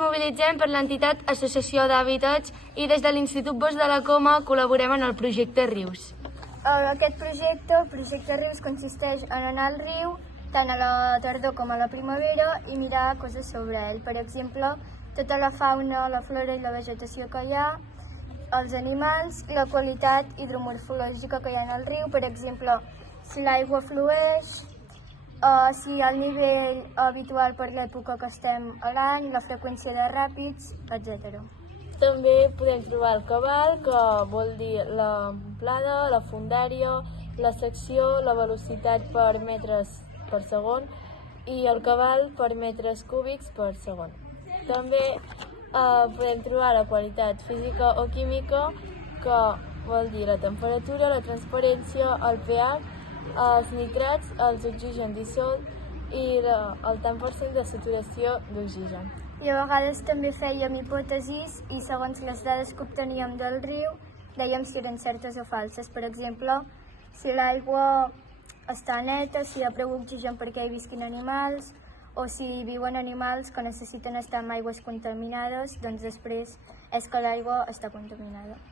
mobilitzem per l'entitat Associació d'Hàbitats i des de l'Institut Bosch de la Coma col·laborem en el projecte Rius. Aquest projecte, el projecte Rius, consisteix en anar al riu tant a la tardor com a la primavera i mirar coses sobre ell. Per exemple, tota la fauna, la flora i la vegetació que hi ha, els animals i la qualitat hidromorfològica que hi ha en el riu, per exemple, si l'aigua flueix, si el nivell habitual per l'època que estem a l'any, la freqüència de ràpids, etc. També podem trobar el cabal, que vol dir l'amplada, la fondària, la secció, la velocitat per metres per segon i el cabal per metres cúbics per segon. També podem trobar la qualitat física o química, que vol dir la temperatura, la transparència, el pH, els nitrats, els oxigen dissolt i el tant per cent de saturació d'oxigen. I a vegades també fèiem hipòtesis i segons les dades que obteníem del riu dèiem si eren certes o falses. Per exemple, si l'aigua està neta, si hi ha prou oxigen perquè hi visquin animals o si viuen animals que necessiten estar en aigües contaminades, doncs després és que l'aigua està contaminada.